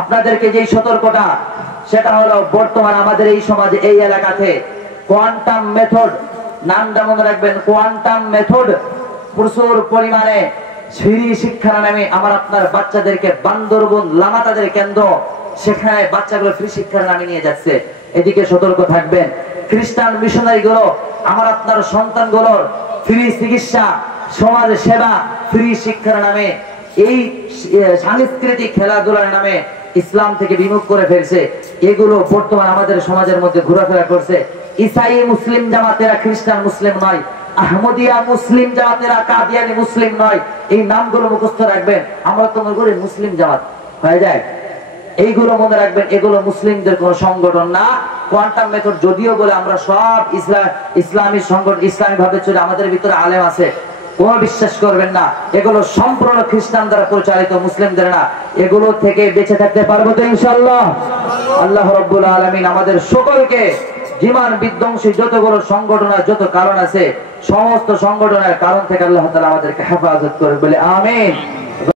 আপনাদেরকে যেই সতর্কতা, সেটা হলো বর্তমান আমাদের এই সমাজে এই এলাকাতে কোয়ান্টাম মেথড, নামটা মনে রাখবেন, কোয়ান্টাম মেথড প্রচুর পরিমাণে ফ্রি শিক্ষার নামে আমার আপনার বাচ্চাদেরকে বান্দরবন লামাতাদের কেন্দ্র, সেখানে বাচ্চাগুলো ফ্রি শিক্ষার নামে নিয়ে যাচ্ছে। এদিকে সতর্ক থাকবেন। খ্রিস্টান মিশনারি গুলো আমার আপনার সন্তানগুলোর ফ্রি চিকিৎসা, সমাজ সেবা, ফ্রি শিক্ষার নামে, এই সাংস্কৃতিক খেলাধুলার নামে ইসলাম থেকে বিমুখ করে ফেলছে। এগুলো বর্তমান আমাদের সমাজের মধ্যে ঘোরাফেরা করছে। ইসাই মুসলিম জামাতেরা খ্রিস্টান মুসলিম নয়, আহমদিয়া মুসলিম জামাতেরা কাদিয়ানি মুসলিম নয়। এই নামগুলো মুখস্থ রাখবেন। আমরা তো মনে করি মুসলিম জামাত হয়ে যায়, এইগুলো মনে রাখবেন, এগুলো মুসলিমদের কোন সংগঠন না। কোয়ান্টাম মেথড যদিও বলে আমরা সব ইসলামী সংগঠন, ইসলামী ভাবে চলে, আমাদের ভিতরে আলেম আছে, কোন বিশ্বাস করবেন না। এগুলো সম্পূর্ণ খ্রিস্টান দ্বারা পরিচালিত, মুসলিমদের না। এগুলো থেকে বেঁচে থাকতে পারবো তো ইনশাআল্লাহ। আল্লাহ রাব্বুল আলামিন আমাদের সকলকে জীবন বিধ্বংসী যতগুলো সংগঠন, যত কারণ আছে, সমস্ত সংগঠনের কারণ থেকে আল্লাহ তাআলা আমাদেরকে হেফাজত করে বলে আমিন।